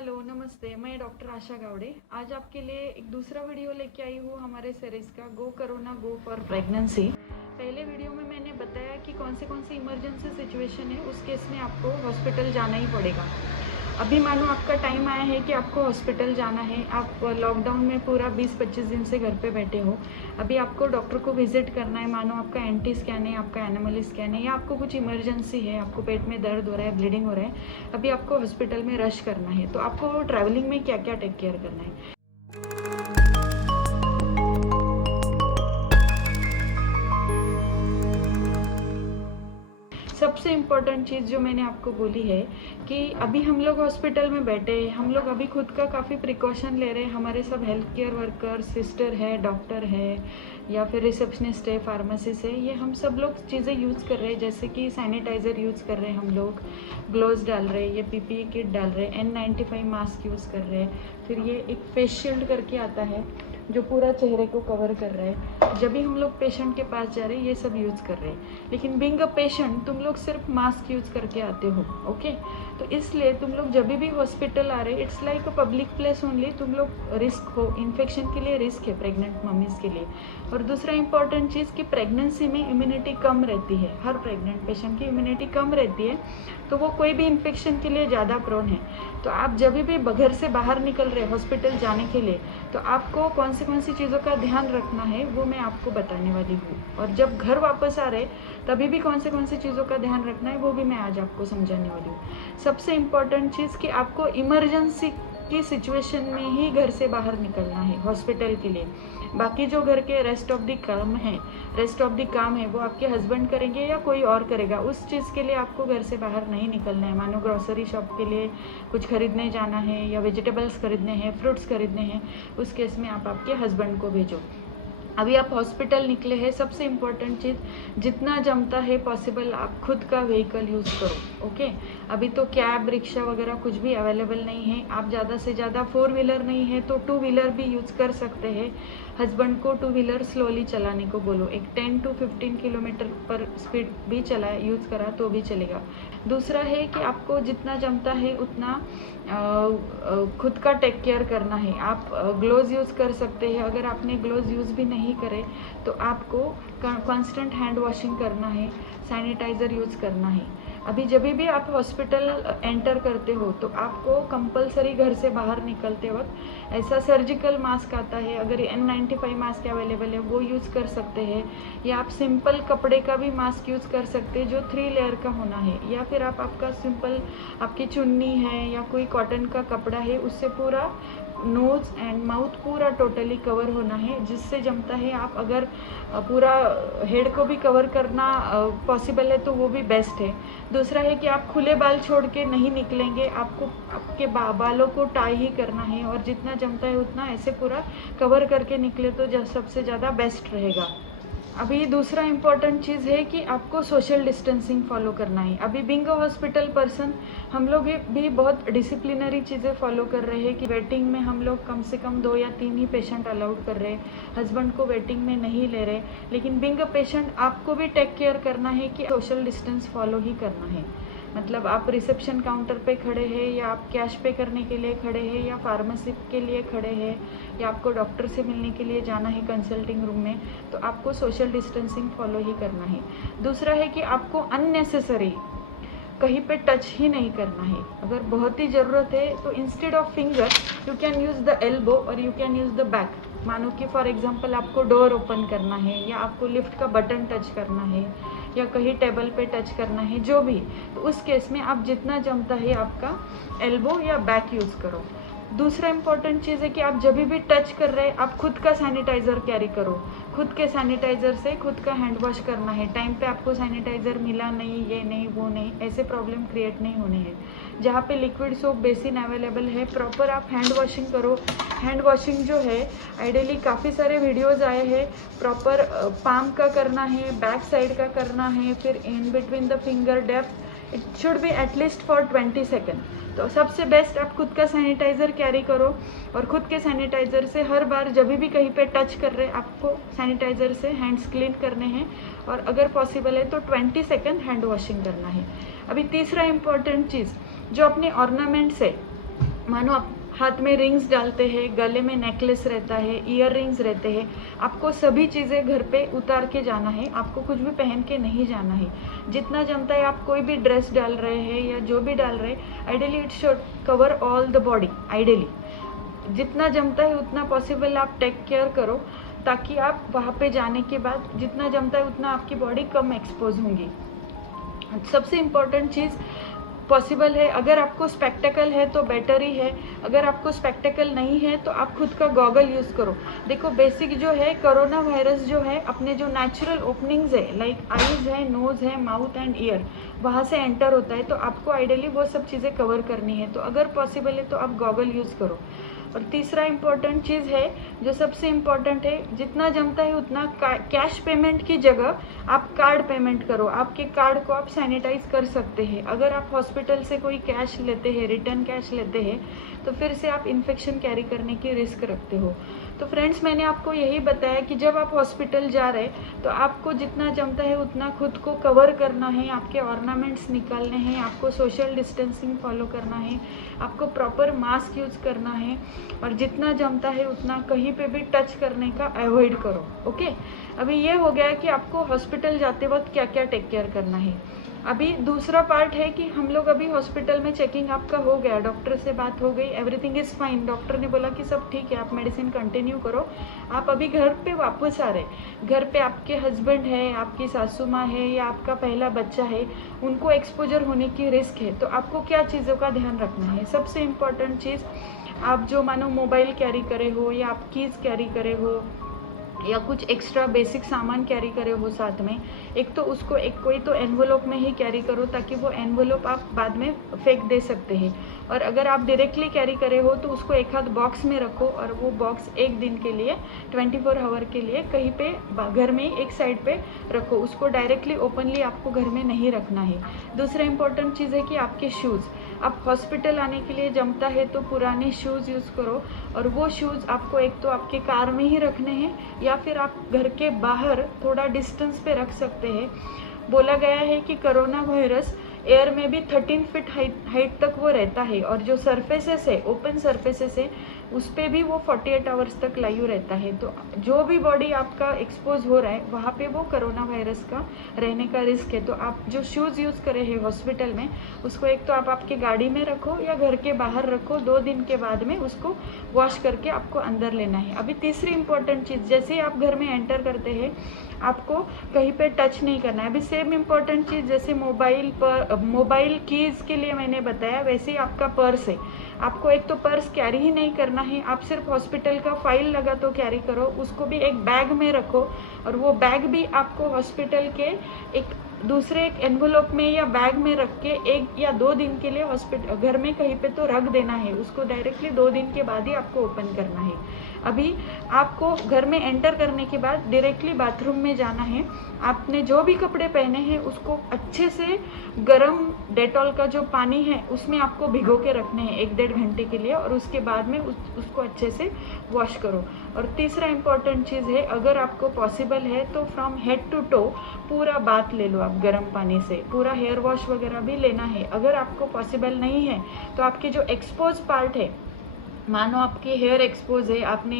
Hello नमस्ते, मैं doctor आशा गावड़े आज आपके लिए एक दूसरा वीडियो लेके आई हूँ हमारे सीरीज़ का गो करो ना गो फॉर प्रेगनेंसी। पहले वीडियो में मैंने बताया कि कौन से इमरजेंसी सिचुएशन है, उस केस में आपको हॉस्पिटल जाना ही पड़ेगा। अभी मानो आपका टाइम आया है कि आपको हॉस्पिटल जाना है, आप लॉकडाउन में पूरा 20-25 दिन से घर पे बैठे हो। अभी आपको डॉक्टर को विजिट करना है, मानो आपका एंटी स्कैन है, आपका एनिमल स्कैन है, या आपको कुछ इमरजेंसी है, आपको पेट में दर्द हो रहा है, ब्लीडिंग हो रहा है, अभी आपको हॉस्पिटल में रश करना है। तो आपको ट्रैवलिंग में क्या क्या टेक केयर करना है। सबसे इम्पोर्टेंट चीज़ जो मैंने आपको बोली है कि अभी हम लोग हॉस्पिटल में बैठे हैं, हम लोग अभी खुद का काफ़ी प्रिकॉशन ले रहे हैं। हमारे सब हेल्थ केयर वर्कर, सिस्टर है, डॉक्टर है, या फिर रिसेप्शनिस्ट है, फार्मासिस्ट है, ये हम सब लोग चीज़ें यूज़ कर रहे हैं। जैसे कि सैनिटाइज़र यूज़ कर रहे हैं, हम लोग ग्लोव्स डाल रहे हैं, ये पीपीई किट डाल रहे हैं, N95 मास्क यूज़ कर रहे हैं, फिर ये एक फेस शील्ड करके आता है जो पूरा चेहरे को कवर कर रहा है। जब भी हम लोग पेशेंट के पास जा रहे हैं ये सब यूज़ कर रहे हैं, लेकिन बीइंग अ पेशेंट तुम लोग सिर्फ मास्क यूज़ करके आते हो, ओके। तो इसलिए तुम लोग जब भी हॉस्पिटल आ रहे, it's like a public place only, तुम लोग रिस्क हो, इन्फेक्शन के लिए रिस्क है प्रेग्नेंट मम्मीज़ के लिए। और दूसरा इंपॉर्टेंट चीज़ कि प्रेगनेंसी में इम्यूनिटी कम रहती है, हर प्रेग्नेंट पेशेंट की इम्यूनिटी कम रहती है, तो वो कोई भी इन्फेक्शन के लिए ज़्यादा प्रोन है। तो आप जब भी घर से बाहर निकल रहे हॉस्पिटल जाने के लिए, तो आपको कौन सी चीज़ों का ध्यान रखना है वो मैं आपको बताने वाली हूँ। और जब घर वापस आ रहे तभी भी कौन सी चीज़ों का ध्यान रखना है वो भी मैं आज आपको समझाने वाली हूँ। सबसे इम्पॉर्टेंट चीज़ कि आपको इमरजेंसी की सिचुएशन में ही घर से बाहर निकलना है हॉस्पिटल के लिए। बाकी जो घर के रेस्ट ऑफ द काम है वो आपके हस्बैंड करेंगे या कोई और करेगा, उस चीज़ के लिए आपको घर से बाहर नहीं निकलना है। मानो ग्रोसरी शॉप के लिए कुछ खरीदने जाना है, या वेजिटेबल्स खरीदने हैं, फ्रूट्स खरीदने हैं, उस केस में आप आपके हस्बैंड को भेजो। अभी आप हॉस्पिटल निकले हैं, सबसे इम्पोर्टेंट चीज़ जितना जमता है पॉसिबल आप खुद का व्हीकल यूज़ करो, ओके। अभी तो कैब, रिक्शा वगैरह कुछ भी अवेलेबल नहीं है। आप ज़्यादा से ज़्यादा 4 व्हीलर नहीं है तो 2 व्हीलर भी यूज़ कर सकते हैं। हस्बैंड को 2 व्हीलर स्लोली चलाने को बोलो, एक 10 to 15 किलोमीटर पर स्पीड भी चलाए, यूज़ करा तो भी चलेगा। दूसरा है कि आपको जितना जमता है उतना खुद का टेक केयर करना है। आप ग्लोव्स यूज़ कर सकते हैं। अगर आपने ग्लोव्स यूज़ भी नहीं करे तो आपको कांस्टेंट हैंड वॉशिंग करना है, सैनिटाइज़र यूज़ करना है। अभी जब भी आप हॉस्पिटल एंटर करते हो तो आपको कंपलसरी घर से बाहर निकलते वक्त ऐसा सर्जिकल मास्क आता है, अगर N95 मास्क अवेलेबल है वो यूज़ कर सकते हैं, या आप सिंपल कपड़े का भी मास्क यूज़ कर सकते हैं जो 3 लेयर का होना है, या फिर आप आपका सिंपल आपकी चुन्नी है या कोई कॉटन का कपड़ा है उससे पूरा नोज़ एंड माउथ पूरा टोटली कवर होना है, जिससे जमता है आप अगर पूरा हेड को भी कवर करना पॉसिबल है तो वो भी बेस्ट है। दूसरा है कि आप खुले बाल छोड़ के नहीं निकलेंगे, आपको आपके बालों को टाई ही करना है, और जितना जमता है उतना ऐसे पूरा कवर करके निकले तो सबसे ज़्यादा बेस्ट रहेगा। अभी दूसरा इम्पॉर्टेंट चीज़ है कि आपको सोशल डिस्टेंसिंग फॉलो करना है। अभी बीइंग अ हॉस्पिटल पर्सन हम लोग भी बहुत डिसिप्लिनरी चीज़ें फॉलो कर रहे हैं कि वेटिंग में हम लोग कम से कम 2 या 3 ही पेशेंट अलाउड कर रहे हैं, हस्बैंड को वेटिंग में नहीं ले रहे। लेकिन बीइंग अ पेशेंट आपको भी टेक केयर करना है कि सोशल डिस्टेंस फॉलो ही करना है। मतलब आप रिसेप्शन काउंटर पे खड़े हैं, या आप कैश पे करने के लिए खड़े हैं, या फार्मेसी के लिए खड़े हैं, या आपको डॉक्टर से मिलने के लिए जाना है कंसल्टिंग रूम में, तो आपको सोशल डिस्टेंसिंग फॉलो ही करना है। दूसरा है कि आपको अननेसेसरी कहीं पे टच ही नहीं करना है। अगर बहुत ही ज़रूरत है तो instead of finger you can use the elbow और you can use the back. मानो कि फॉर एग्जांपल आपको डोर ओपन करना है, या आपको लिफ्ट का बटन टच करना है, या कहीं टेबल पे टच करना है, जो भी, तो उस केस में आप जितना जमता है आपका एल्बो या बैक यूज़ करो। दूसरा इंपॉर्टेंट चीज़ है कि आप जब भी टच कर रहे हैं आप खुद का सैनिटाइज़र कैरी करो। खुद के सैनिटाइज़र से खुद का हैंड वॉश करना है। टाइम पे आपको सैनिटाइज़र मिला नहीं, ये नहीं, वो नहीं, ऐसे प्रॉब्लम क्रिएट नहीं होने हैं। जहाँ पे लिक्विड सोप बेसिन अवेलेबल है प्रॉपर आप हैंड वॉशिंग करो। हैंड वॉशिंग जो है आइडियली काफ़ी सारे वीडियोज़ आए हैं, प्रॉपर पाम का करना है, बैक साइड का करना है, फिर in between the finger depth, it should be at least for 20 second. तो सबसे बेस्ट आप खुद का सैनिटाइज़र कैरी करो, और खुद के सैनिटाइज़र से हर बार जब भी कहीं पे टच कर रहे आपको सैनिटाइज़र से हैंड्स क्लीन करने हैं, और अगर पॉसिबल है तो 20 सेकेंड हैंड वॉशिंग करना है। अभी तीसरा इम्पॉर्टेंट चीज़ जो अपने ऑर्नामेंट्स है, मानो आप हाथ में रिंग्स डालते हैं, गले में नेकलेस रहता है, ईयर रिंग्स रहते हैं, आपको सभी चीज़ें घर पे उतार के जाना है, आपको कुछ भी पहन के नहीं जाना है। जितना जमता है आप कोई भी ड्रेस डाल रहे हैं या जो भी डाल रहे हैं, ideally it should cover all the body. Ideally जितना जमता है उतना पॉसिबल आप टेक केयर करो, ताकि आप वहाँ पे जाने के बाद जितना जमता है उतना आपकी बॉडी कम एक्सपोज होंगी। सबसे इम्पोर्टेंट चीज़ पॉसिबल है, अगर आपको स्पेक्टेकल है तो बेटर ही है, अगर आपको स्पेक्टेकल नहीं है तो आप खुद का गॉगल यूज़ करो। देखो बेसिक जो है, कोरोना वायरस जो है अपने जो नेचुरल ओपनिंग्स है, लाइक आईज है, नोज़ है, माउथ एंड ईयर, वहाँ से एंटर होता है, तो आपको आइडियली वो सब चीज़ें कवर करनी है। तो अगर पॉसिबल है तो आप गॉगल यूज़ करो। और तीसरा इम्पॉर्टेंट चीज़ है, जो सबसे इम्पॉर्टेंट है, जितना जमता है उतना कैश पेमेंट की जगह आप कार्ड पेमेंट करो। आपके कार्ड को आप सैनिटाइज कर सकते हैं। अगर आप हॉस्पिटल से कोई कैश लेते हैं, रिटर्न कैश लेते हैं, तो फिर से आप इन्फेक्शन कैरी करने की रिस्क रखते हो। तो फ्रेंड्स, मैंने आपको यही बताया कि जब आप हॉस्पिटल जा रहे तो आपको जितना जमता है उतना खुद को कवर करना है, आपके ऑर्नामेंट्स निकालने हैं, आपको सोशल डिस्टेंसिंग फॉलो करना है, आपको प्रॉपर मास्क यूज़ करना है, और जितना जमता है उतना कहीं पे भी टच करने का अवॉइड करो। ओके, अभी ये हो गया कि आपको हॉस्पिटल जाते वक्त क्या क्या टेक केयर करना है। अभी दूसरा पार्ट है कि हम लोग अभी हॉस्पिटल में चेकिंग आपका हो गया, डॉक्टर से बात हो गई, एवरीथिंग इज़ फाइन, डॉक्टर ने बोला कि सब ठीक है, आप मेडिसिन कंटिन्यू करो। आप अभी घर पे वापस आ रहे, घर पे आपके हस्बैंड है, आपकी सासू माँ है, या आपका पहला बच्चा है, उनको एक्सपोजर होने की रिस्क है। तो आपको क्या चीज़ों का ध्यान रखना है? सबसे इम्पॉर्टेंट चीज़, आप जो मानो मोबाइल कैरी करे हो, या आप कीज़ कैरी करे हो, या कुछ एक्स्ट्रा बेसिक सामान कैरी करे हो साथ में, एक तो उसको एक कोई तो एनवलप में ही कैरी करो, ताकि वो एनवलप आप बाद में फेंक दे सकते हैं। और अगर आप डायरेक्टली कैरी करे हो तो उसको एक हाथ बॉक्स में रखो, और वो बॉक्स एक दिन के लिए 24 आवर के लिए कहीं पे घर में एक साइड पे रखो, उसको डायरेक्टली ओपनली आपको घर में नहीं रखना है। दूसरा इंपॉर्टेंट चीज़ है कि आपके शूज़, आप हॉस्पिटल आने के लिए जमता है तो पुराने शूज़ यूज़ करो, और वो शूज़ आपको एक तो आपके कार में ही रखने हैं, या फिर आप घर के बाहर थोड़ा डिस्टेंस पे रख सकते हैं। बोला गया है कि कोरोना वायरस एयर में भी 13 फीट हाइट तक वो रहता है, और जो सरफेसेस है, ओपन सरफेसेस है, उस पर भी वो 48 आवर्स तक लाइव रहता है। तो जो भी बॉडी आपका एक्सपोज हो रहा है वहाँ पे वो कोरोना वायरस का रहने का रिस्क है। तो आप जो शूज़ यूज़ करे हैं हॉस्पिटल में, उसको एक तो आप आपकी गाड़ी में रखो या घर के बाहर रखो, 2 दिन के बाद में उसको वॉश करके आपको अंदर लेना है। अभी तीसरी इंपॉर्टेंट चीज़, जैसे ही आप घर में एंटर करते हैं आपको कहीं पे टच नहीं करना है। अभी सेम इम्पॉर्टेंट चीज़, जैसे मोबाइल कीज़ के लिए मैंने बताया, वैसे ही आपका पर्स है, आपको एक तो पर्स कैरी ही नहीं करना है, आप सिर्फ हॉस्पिटल का फाइल लगा तो कैरी करो, उसको भी एक बैग में रखो, और वो बैग भी आपको हॉस्पिटल के एक दूसरे एक एनवलप में या बैग में रख के 1 या 2 दिन के लिए हॉस्पिटल घर में कहीं पे तो रख देना है, उसको डायरेक्टली 2 दिन के बाद ही आपको ओपन करना है। अभी आपको घर में एंटर करने के बाद डायरेक्टली बाथरूम में जाना है। आपने जो भी कपड़े पहने हैं उसको अच्छे से गर्म डेटॉल का जो पानी है उसमें आपको भिगो के रखने हैं 1-1.5 घंटे के लिए, और उसके बाद में उसको अच्छे से वॉश करो। और तीसरा इम्पॉर्टेंट चीज़ है, अगर आपको पॉसिबल है तो फ्रॉम हेड टू टो पूरा बाथ ले लो आप गर्म पानी से, पूरा हेयर वॉश वगैरह भी लेना है। अगर आपको पॉसिबल नहीं है तो आपके जो एक्सपोज पार्ट है, मानो आपकी हेयर एक्सपोज है, आपने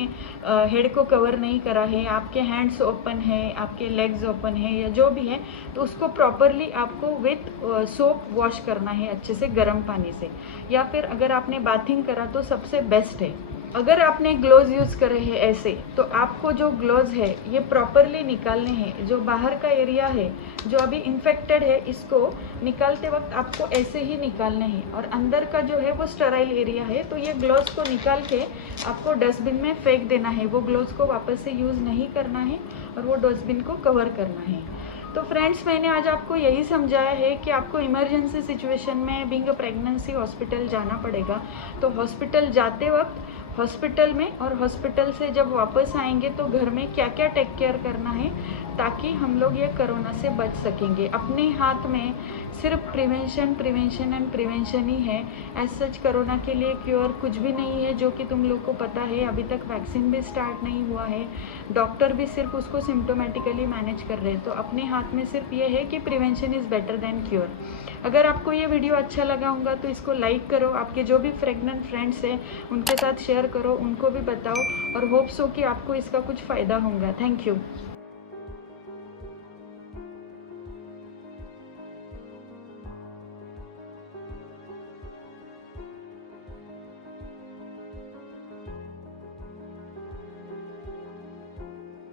हेड को कवर नहीं करा है, आपके हैंड्स ओपन है, आपके लेग्स ओपन है, या जो भी है, तो उसको प्रॉपरली आपको विथ सोप वॉश करना है अच्छे से गर्म पानी से, या फिर अगर आपने बाथिंग करा तो सबसे बेस्ट है। अगर आपने ग्लोव्स यूज़ करे हैं ऐसे, तो आपको जो ग्लोव्स है ये प्रॉपरली निकालने हैं। जो बाहर का एरिया है जो अभी इन्फेक्टेड है, इसको निकालते वक्त आपको ऐसे ही निकालने हैं, और अंदर का जो है वो स्टेराइल एरिया है, तो ये ग्लोव्स को निकाल के आपको डस्टबिन में फेंक देना है। वो ग्लोव्स को वापस से यूज़ नहीं करना है, और वो डस्टबिन को कवर करना है। तो फ्रेंड्स, मैंने आज आपको यही समझाया है कि आपको इमरजेंसी सिचुएशन में बीइंग अ प्रेगनेंसी हॉस्पिटल जाना पड़ेगा, तो हॉस्पिटल जाते वक्त हॉस्पिटल में, और हॉस्पिटल से जब वापस आएंगे तो घर में क्या क्या टेक केयर करना है ताकि हम लोग ये कोरोना से बच सकेंगे। अपने हाथ में सिर्फ प्रिवेंशन प्रिवेंशन एंड प्रिवेंशन ही है। एज सच कोरोना के लिए क्योर कुछ भी नहीं है, जो कि तुम लोग को पता है। अभी तक वैक्सीन भी स्टार्ट नहीं हुआ है, डॉक्टर भी सिर्फ उसको सिम्टोमेटिकली मैनेज कर रहे हैं। तो अपने हाथ में सिर्फ ये है कि prevention is better than cure. अगर आपको ये वीडियो अच्छा लगा होगा तो इसको लाइक करो, आपके जो भी प्रेग्नेंट फ्रेंड्स हैं उनके साथ शेयर करो, उनको भी बताओ, और होप्स हो कि आपको इसका कुछ फ़ायदा होगा। Thank you.